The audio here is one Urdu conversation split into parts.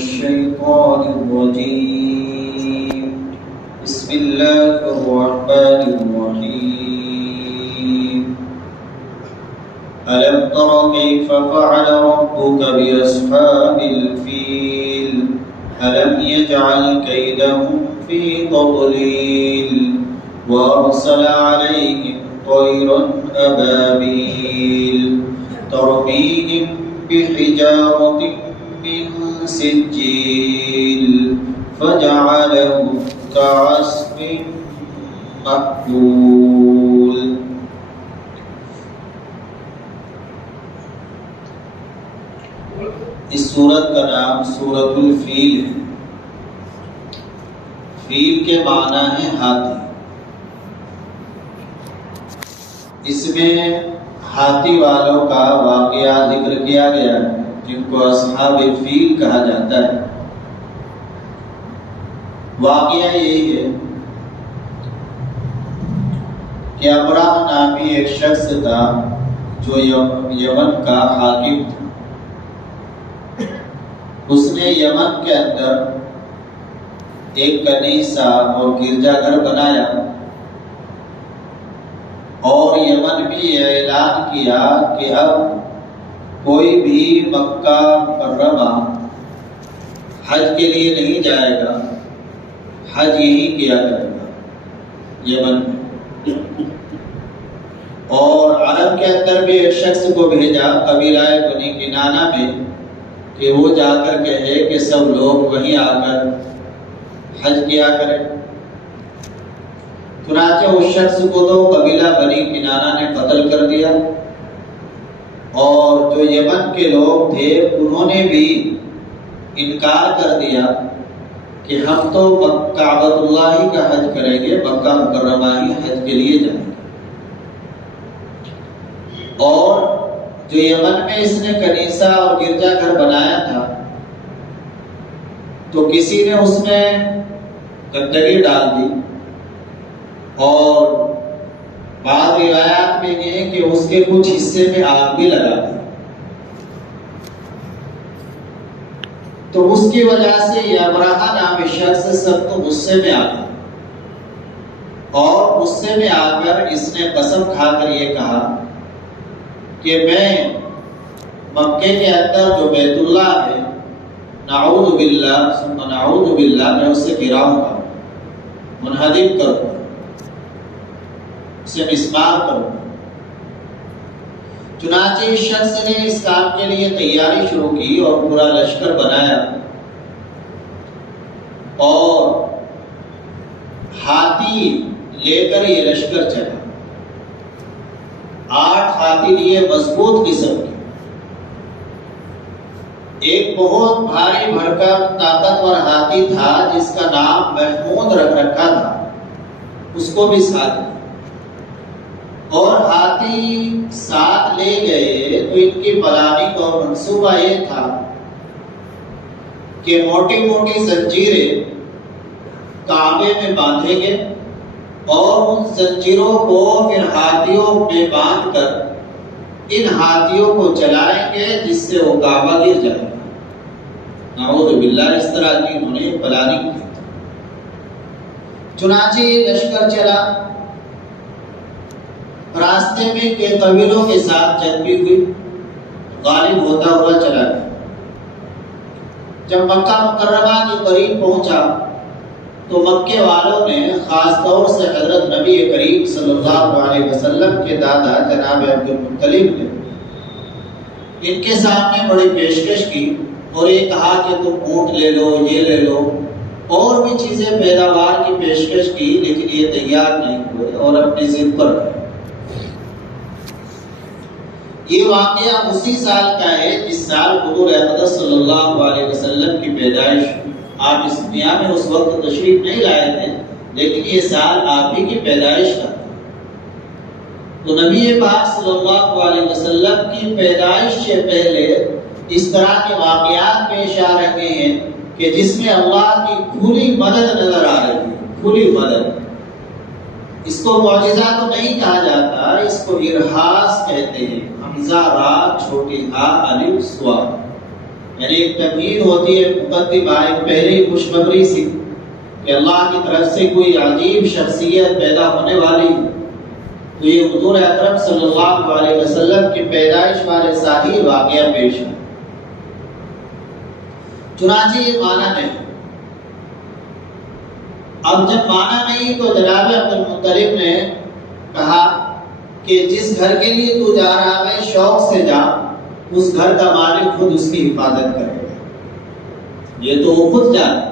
الشيطان الرجيم بسم الله الرحمن الرحيم ألم تر كيف فعل ربك بأصحاب الفيل ألم يجعل كيدهم في تضليل وأرسل عليهم طيرا أبابيل ترميهم بحجارة من سجيل فجعلهم كعصف مأكول. اس سورت کا نام سورۃ الفیل ہے. فیل کے معنی ہے ہاتھی. اس میں ہاتھی والوں کا واقعہ ذکر کیا گیا ہے جن کو اصحاب فیل کہا جاتا ہے. واقعہ یہی ہے کہ ابراہ نامی ایک شخص تھا جو یمن کا حاکم تھا. اس نے یمن کے اندر ایک کنیسہ اور گرجا گھر بنایا اور یمن بھی اعلان کیا کہ اب کوئی بھی مکہ مکرمہ حج کے لیے نہیں جائے گا, حج یہی کیا کرے گا یمن میں. اور عرب کے اندر بھی ایک شخص کو بھیجا قبیلہ بنی کنانہ میں کہ وہ جا کر کہے کہ سب لوگ وہیں آ کر حج کیا کریں. چنانچہ اس شخص کو تو قبیلہ بنی کنانہ نے قتل کر دیا اور جو یمن کے لوگ تھے انہوں نے بھی انکار کر دیا کہ ہم تو کعبۃ اللہ ہی کا حج کریں گے, مکہ مکرمہ ہی حج کے لیے جائیں گے. اور جو یمن میں اس نے کنیسہ اور گرجا گھر بنایا تھا تو کسی نے اس میں گندگی ڈال دی اور بعض روایات میں یہ ہے کہ اس کے کچھ حصے میں آگ بھی لگا دی. تو اس کی وجہ سے یہ ابراہ نامی شخص سخت غصے میں آ گیا اور غصے میں آ کر اس نے قسم کھا کر یہ کہا کہ میں مکے کے اندر جو بیت اللہ ہے نعوذ باللہ ثم نعوذ باللہ میں اسے گراؤں گا, منہدم کروں گا, اسے مسمار کروں گا. چنانچہ اس شخص نے اس کام کے لیے تیاری شروع کی اور پورا لشکر بنایا اور ہاتھی لے کر یہ لشکر چلا. 8 ہاتھی لیے مضبوط قسم کے. ایک بہت بھاری بھرکم طاقتور ہاتھی تھا جس کا نام محمود رکھ رکھا تھا, اس کو بھی ساتھ لیا. اور ہاتھی ساتھ لے گئے تو ان کی پلاننگ اور منصوبہ یہ تھا کہ موٹی موٹی زنجیریں کعبے میں باندھیں گے اور ان زنجیروں کو پھر ہاتھیوں میں باندھ کر ان ہاتھیوں کو چلائیں گے جس سے وہ کعبہ گر جائے گا. نعوذ باللہ, اس طرح کی انہوں نے پلاننگ کی. چنانچہ یہ لشکر چلا. راستے میں کئی قبیلوں کے ساتھ جنگ بھی ہوئی, غالب ہوتا ہوا چلا گیا. جب مکہ مکرمہ کے قریب پہنچا تو مکے والوں نے خاص طور سے حضرت نبی کریم صلی اللہ علیہ وسلم کے دادا جناب عبد المطلب نے ان کے سامنے بڑی پیشکش کی اور یہ کہا کہ تم اونٹ لے لو, یہ لے لو, اور بھی چیزیں پیداوار کی پیشکش کی, لیکن یہ تیار نہیں ہوئے اور اپنی ضد پر رہے. یہ واقعہ اسی سال کا ہے جس سال حضور احمد صلی اللہ علیہ وسلم کی پیدائش. آپ اس دنیا میں اس وقت تشریف نہیں لائے تھے, لیکن یہ سال آپ ہی کی پیدائش کا تھا. تو نبی پاک صلی اللہ علیہ وسلم کی پیدائش سے پہلے اس طرح کے واقعات پیش آ رہے ہیں کہ جس میں اللہ کی کھلی مدد نظر آ رہی ہے, کھلی مدد. اس کو معجزہ تو نہیں کہا جاتا, اس کو ارہاس کہتے ہیں. حمزہ را چھوٹی ہا الف سوا, یعنی ایک تمہید ہوتی ہے مقدمہ، ایک پہلی خوشخبری سی کہ اللہ کی طرف سے کوئی عجیب شخصیت پیدا ہونے والی ہے، تو یہ حضور اکرم صلی اللہ علیہ وسلم کی پیدائش والے ظاہری واقعہ پیش ہے۔ چنانچہ یہ معنی نہیں۔ اب جب معنی نہیں تو جناب عبد المطلب نے کہا کہ جس گھر کے لیے تو جا رہا ہے شوق سے جا، اس گھر کا مالک خود اس کی حفاظت کرے گا، یہ تو وہ خود جانا۔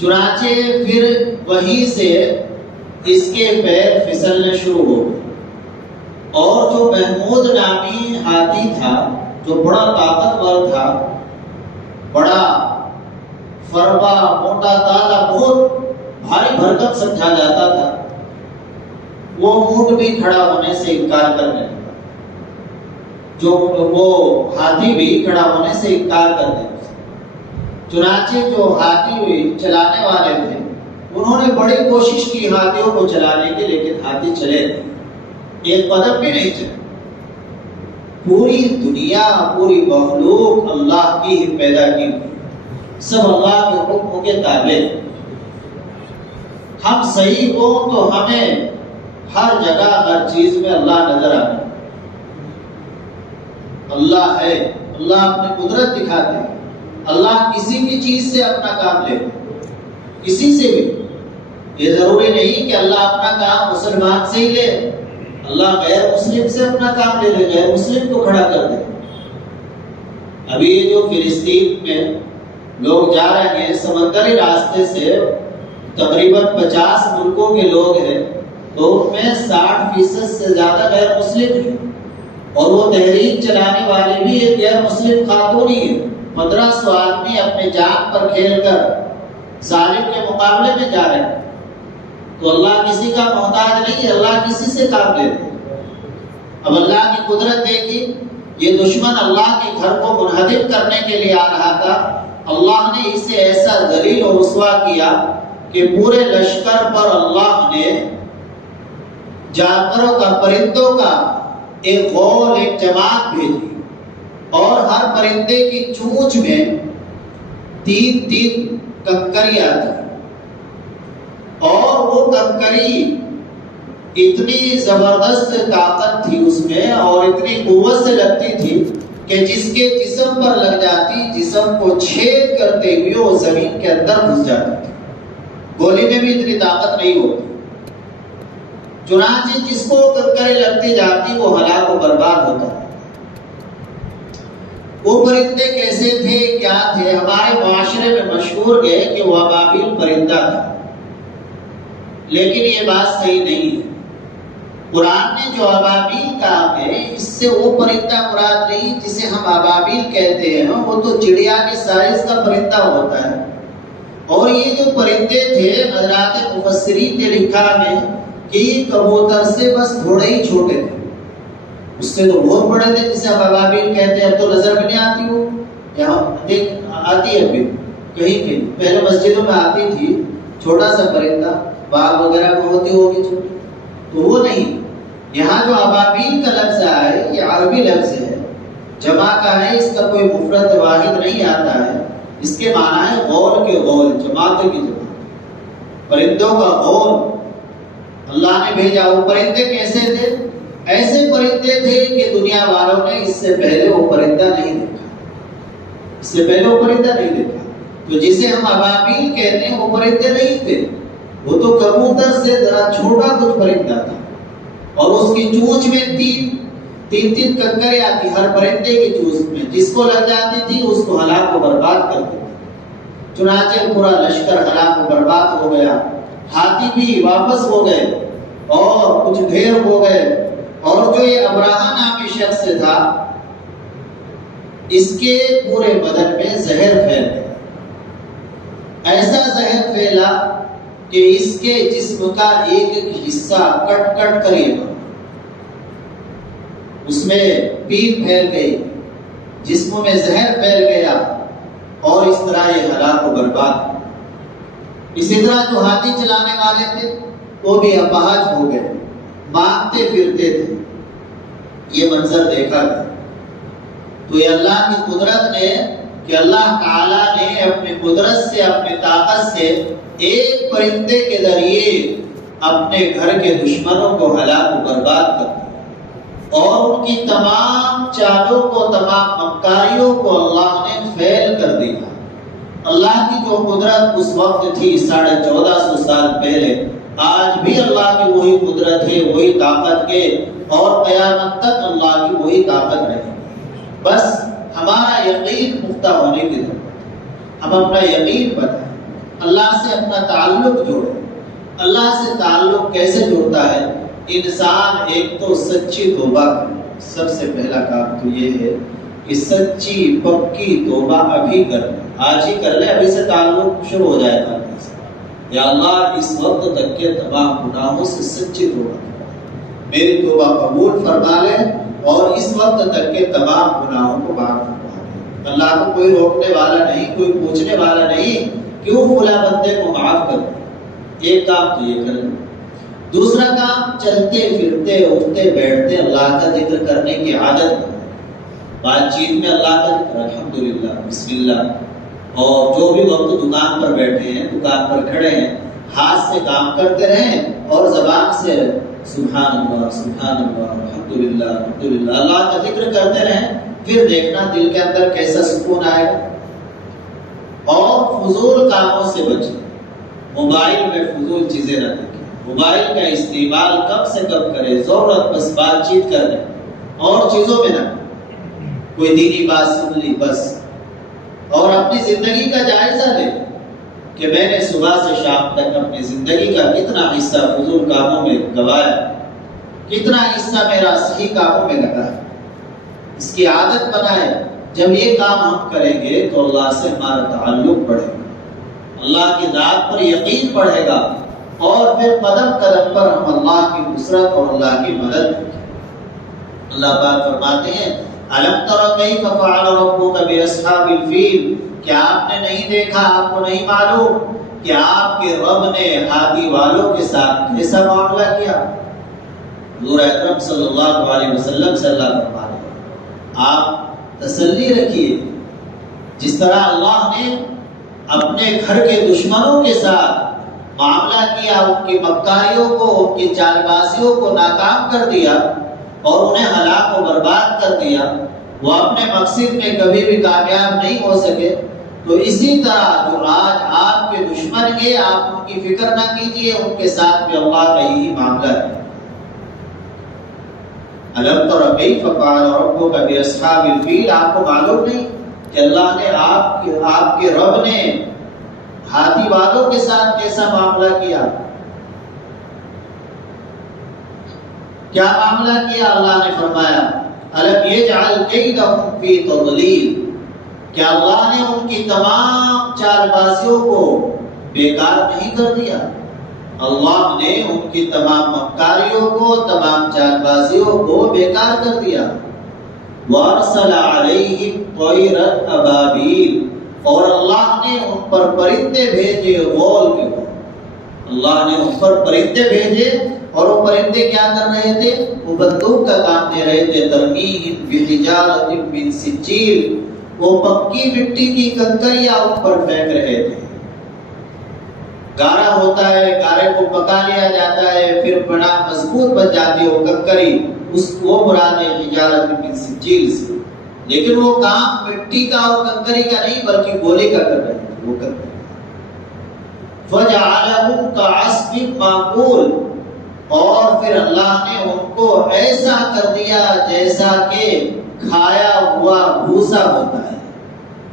چنانچہ پھر وہیں سے اس کے پیر پھسلنے شروع ہو گئے، اور جو محمود نامی ہاتھی تھا، جو بڑا طاقتور تھا، بڑا فربا، موٹا تازہ، بہت بھاری بھرکم سمجھا جاتا تھا، وہ اونٹ بھی کھڑا ہونے سے انکار کرنے لگا، جو وہ ہاتھی بھی کھڑا ہونے سے انکار کرنے لگا۔ چنانچہ جو ہاتھی چلانے والے تھے انہوں نے بڑی کوشش کی ہاتھیوں کو چلانے کی، لیکن ہاتھی چلے نہیں، ایک قدم بھی نہیں چلے۔ پوری دنیا، پوری مخلوق اللہ کی ہی پیدا کی ہوئی، سب اللہ کے حکم کے تابع۔ ہم صحیح ہو تو ہمیں ہر جگہ ہر چیز میں اللہ نظر آتا ہے، اللہ ہے، اللہ اپنی قدرت دکھاتے ہیں، اللہ کسی بھی چیز سے اپنا کام لے، کسی سے بھی۔ یہ ضروری نہیں کہ اللہ اپنا کام مسلمان سے ہی لے، اللہ غیر مسلم سے اپنا کام لے لے، غیر مسلم کو کھڑا کر دے۔ ابھی یہ جو فلسطین میں لوگ جا رہے ہیں سمندری راستے سے، تقریباً 50 ملکوں کے لوگ ہیں، تو ان میں 60% سے زیادہ غیر مسلم ہیں، اور وہ تحریک چلانے والے بھی ایک غیر مسلم خاتون ہی ہے۔ 1500 آدمی اپنے جان پر کھیل کر ظالم کے مقابلے میں جا رہے ہیں، تو اللہ کسی کا محتاج نہیں، اللہ کسی سے کام لیتے۔ اب اللہ کی قدرت دیکھی، یہ دشمن اللہ کے گھر کو منہدم کرنے کے لیے آ رہا تھا، اللہ نے اسے ایسا ذلیل و رسوا کیا کہ پورے لشکر پر اللہ نے جانوروں کا، پرندوں کا ایک غول، ایک جماعت بھیجی، اور ہر پرندے کی چونچ میں 3 کنکریاں تھی، اور وہ کنکری اتنی زبردست طاقت تھی اس میں، اور اتنی قوت سے لگتی تھی کہ جس کے جسم پر لگ جاتی، جسم کو چھید کرتے ہوئے وہ زمین کے اندر گھس جاتی تھی، گولی میں بھی اتنی طاقت نہیں ہوتی۔ چنانچہ جس کو کنکری لگتی جاتی وہ ہلاک و برباد ہوتا ہے۔ وہ پرندے کیسے تھے، کیا تھے؟ ہمارے معاشرے میں مشہور ہے کہ وہ ابابیل پرندہ تھا، لیکن یہ بات صحیح نہیں ہے۔ قرآن نے جو ابابیل کہا ہے، اس سے وہ پرندہ مراد نہیں جسے ہم ابابیل کہتے ہیں، وہ تو چڑیا کے سائز کا پرندہ ہوتا ہے۔ اور یہ جو پرندے تھے، حضرات مفسرین نے لکھا ہے کہ کبوتر سے بس تھوڑے ہی چھوٹے تھے، اس سے تو بہت بڑے تھے، جسے ہم ابابیل کہتے ہیں۔ اب تو نظر میں نہیں آتی، وہ یہاں دیکھ آتی ہے ابھی کہیں کہیں، پہلے مسجدوں میں آتی تھی، چھوٹا سا پرندہ، باغ وغیرہ میں ہوتی ہوگی چھوٹی، تو وہ نہیں۔ یہاں جو ابابیل کا لفظ ہے یہ عربی لفظ ہے، جمع کا ہے، اس کا کوئی مفرد واحد نہیں آتا ہے، اس کے معنی ہے غول کے غول، جماعت کی جماعت، پرندوں کا غول اللہ نے بھیجا۔ وہ پرندے کیسے تھے؟ ایسے پرندے تھے کہ دنیا والوں نے اس سے پہلے وہ پرندہ نہیں دیکھا، اس سے پہلے وہ پرندہ نہیں دیکھا۔ تو جسے ہم ابابیل کہتے ہیں وہ پرندے نہیں تھے، وہ تو کبوتر سے ذرا چھوٹا کچھ پرندہ تھا، اور اس کی چونچ میں 3 کنکریاں تھی، ہر پرندے کی چونچ میں، جس کو لگ جاتی تھی اس کو ہلاک و برباد کر دیتی۔ چنانچہ پورا لشکر ہلاک و برباد ہو گیا، ہاتھی بھی واپس ہو گئے، اور کچھ ڈھیر ہو گئے، اور جو یہ ابراہہ نامی شخص تھا، اس کے پورے بدن میں زہر پھیل گیا، ایسا زہر پھیلا کہ اس کے جسم کا ایک ایک حصہ کٹ کٹ کر یہ بنا، اس میں پیپ پھیل گئی، جسم میں زہر پھیل گیا، اور اس طرح یہ ہلاک و برباد۔ اسی طرح جو ہاتھی چلانے والے تھے وہ بھی اپاہج ہو گئے، مانگتے پھرتے تھے۔ یہ منظر دیکھا گیا۔ تو یہ اللہ کی قدرت نے کہ اللہ تعالیٰ نے اپنی قدرت سے اپنی طاقت سے ایک پرندے کے ذریعے اپنے گھر کے دشمنوں کو ہلاک و برباد کر دیا اور ان کی تمام چالوں کو تمام مکاریوں کو اللہ نے فیل کر دیا۔ اللہ کی جو قدرت اس وقت تھی 1450 سال پہلے، آج بھی اللہ کی وہی قدرت ہے، وہی طاقت کے، اور قیامت تک اللہ کی وہی طاقت رہے گی۔ بس ہمارا یقین پختہ ہونے کی ضرورت ہے۔ ہم اپنا یقین بتائیں، اللہ سے اپنا تعلق جوڑیں۔ اللہ سے تعلق کیسے جڑتا ہے؟ انسان ایک تو سچی توبہ کرے۔ سب سے پہلا کام تو یہ ہے کہ سچی پکی توبہ ابھی کر لیں، آج ہی کر لیں، ابھی سے تعلق شروع ہو جائے گا اللہ سے۔ یا اللہ اس وقت تک کے تمام گناہوں سے سچی توبہ کریں، میری توبہ قبول فرما لیں اور اس وقت تک کے تمام گناہوں کو معاف فرما دیں۔ اللہ کو کوئی روکنے والا نہیں، کوئی پوچھنے والا نہیں کیوں فلاں بندے کو معاف کر دیں۔ ایک کام تو یہ کر لیں۔ دوسرا کام، چلتے پھرتے اٹھتے بیٹھتے اللہ کا ذکر کرنے کی عادت بنائیں۔ بات چیت میں اللہ کا ذکر، الحمدللہ، بسم اللہ، اور جو بھی وقت دکان پر بیٹھے ہیں، دکان پر کھڑے ہیں، ہاتھ سے کام کرتے رہیں اور زبان سے سبحان اللہ سبحان اللہ الحمدللہ الحمدللہ اللہ کا ذکر کرتے رہیں۔ پھر دیکھنا دل کے اندر کیسا سکون آئے گا۔ اور فضول کاموں سے بچیں، موبائل میں فضول چیزیں نہ دیکھیں، موبائل کا استعمال کم سے کم کریں، ضرورت بس بات چیت کریں اور چیزوں میں نہ، کوئی دینی بات سن لی بس۔ اور اپنی زندگی کا جائزہ لیں کہ میں نے صبح سے شام تک اپنی زندگی کا کتنا حصہ فضول کاموں میں گوایا، کتنا حصہ میرا صحیح کاموں میں لگا ہے۔ اس کی عادت بنائے، جب یہ کام ہم کریں گے تو اللہ سے ہمارا تعلق بڑھے گا، اللہ کی ذات پر یقین بڑھے گا، اور پھر قدم قدم پر ہم اللہ کی نصرت اور اللہ کی مدد کریں گے۔ اللہ پاک فرماتے ہیں أَلَمْ تَرَ كَيْفَ فَعَلَ رَبُّكَ بِأَصْحَابِ الْفِيلِ، کیا آپ نے نہیں دیکھا، آپ کو نہیں معلوم کہ آپ کے رب نے ہاتھی والوں کے ساتھ کیسا معاملہ کیا؟ حضور اکرم صلی اللہ علیہ وسلم سے اللہ فرما رہے ہیں آپ تسلی رکھیے، جس طرح اللہ نے اپنے گھر کے دشمنوں کے ساتھ معاملہ کیا، ان کی مکاریوں کو، ان کی چال بازیوں کو ناکام کر دیا اور انہیں ہلاک و برباد کر دیا، وہ اپنے مقصد میں کبھی بھی کامیاب نہیں ہو سکے، تو اسی طرح جو آج آپ کے دشمن ہیں، آپ ان کی فکر نہ کیجیے، ان کے ساتھ بھی اللہ کا یہی معاملہ ہے۔ أَلَمْ تَرَ كَيْفَ فَعَلَ رَبُّكَ بِأَصْحَابِ الْفِيلِ، آپ کو معلوم نہیں کہ اللہ نے آپ کے رب نے ہاتھی والوں کے ساتھ کیسا معاملہ کیا؟ کیا معاملہ کیا؟ اللہ نے فرمایا أَلَمْ يَجْعَلْ كَيْدَهُمْ فِي تَضْلِيلٍ، کیا اللہ نے ان کی تمام چال بازیوں کو بیکار نہیں کر دیا؟ اللہ نے ان کی تمام مکاریوں کو، تمام چال بازیوں کو بیکار کر دیا۔ وَأَرْسَلَ عَلَيْهِمْ طَيْرًا أَبَابِيلَ، اور اللہ نے ان پر پرندے بھیجے غول کے غول۔ اللہ نے ان پر پرندے بھیجے، اور وہ پرندے کیا کر رہے تھے؟ وہ بندوق کا کام دے رہے تھے۔ ترمیہم بحجارۃ من سجیل، وہ پکی مٹی کی کنکریاں ان پر پھینک رہے تھے۔ گارا ہوتا ہے، گارے کو پکا لیا جاتا ہے، پھر بڑا مضبوط بن جاتی ہے وہ کنکری، اس کو مراد ہے حجارۃ من سجیل سے، لیکن وہ کام مٹی کا اور کنکری کا نہیں بلکہ گولے کا کر رہے تھے، وہ کر رہے تھے۔ فَجَعَلَهُمْ كَعَصْفٍ مَّأْكُولٍ، اور پھر اللہ نے ان کو ایسا کر دیا جیسا کہ کھایا ہوا بھوسا ہوتا ہے۔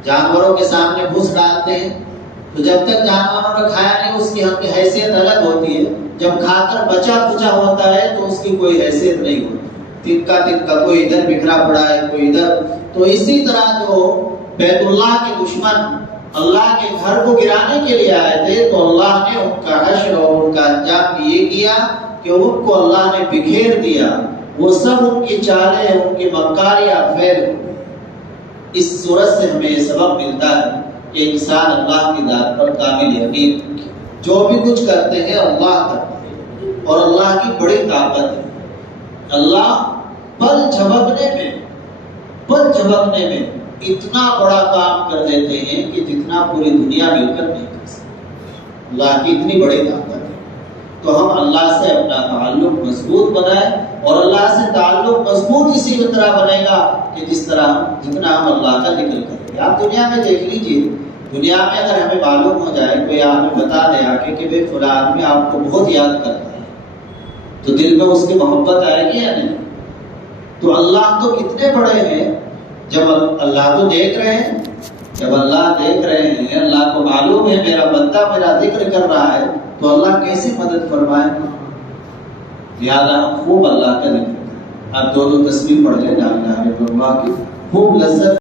جانوروں کے سامنے بھوس ڈالتے ہیں تو جب تک جانوروں نے کھایا نہیں اس کی حیثیت الگ ہوتی ہے، جب کھا کر بچا کچا ہوتا ہے تو اس کی کوئی حیثیت نہیں ہوتی، تنکا تنکا، کوئی ادھر بکھرا پڑا ہے کوئی ادھر۔ تو اسی طرح جو بیت اللہ کے دشمن اللہ کے گھر کو گرانے کے لیے آئے تھے، تو اللہ نے ان کا حشر اور ان کا انجام یہ کیا کہ ان کو اللہ نے بکھیر دیا، وہ سب ان کی چالیں، ان کی مکاریاں پھیل ہو گئی۔ اس صورت سے ہمیں یہ سبق ملتا ہے کہ انسان اللہ کی ذات پر کامل یقین، جو بھی کچھ کرتے ہیں اللہ کرتے ہیں، اور اللہ کی بڑی طاقت ہے۔ اللہ پل جھپکنے میں پل جھپکنے میں اتنا بڑا کام کر دیتے ہیں کہ جتنا پوری دنیا مل کر نہیں کر سکتی۔ اللہ کی اتنی بڑی طاقت ہے۔ تو ہم اللہ سے اپنا تعلق مضبوط بنائیں، اور اللہ سے تعلق مضبوط اسی طرح بنے گا کہ جتنا ہم اللہ کا ذکر کریں گے۔ آپ دنیا میں دیکھ لیجئے، دنیا میں اگر ہمیں معلوم ہو جائے، کوئی ہمیں بتا دے آ کے کہ بھائی فلاں آدمی آپ کو بہت یاد کرتا ہے، تو دل میں اس کی محبت آئے گی یا نہیں؟ تو اللہ تو کتنے بڑے ہیں، جب اللہ تو دیکھ رہے ہیں، جب اللہ دیکھ رہے ہیں، اللہ کو معلوم ہے میرا بندہ میرا ذکر کر رہا ہے، تو اللہ کیسے مدد فرمائے؟ لہٰذا خوب اللہ کا ذکر کریں۔ آپ دو تسبیح پڑھ لیں لا الہ الا اللہ کی، خوب لذت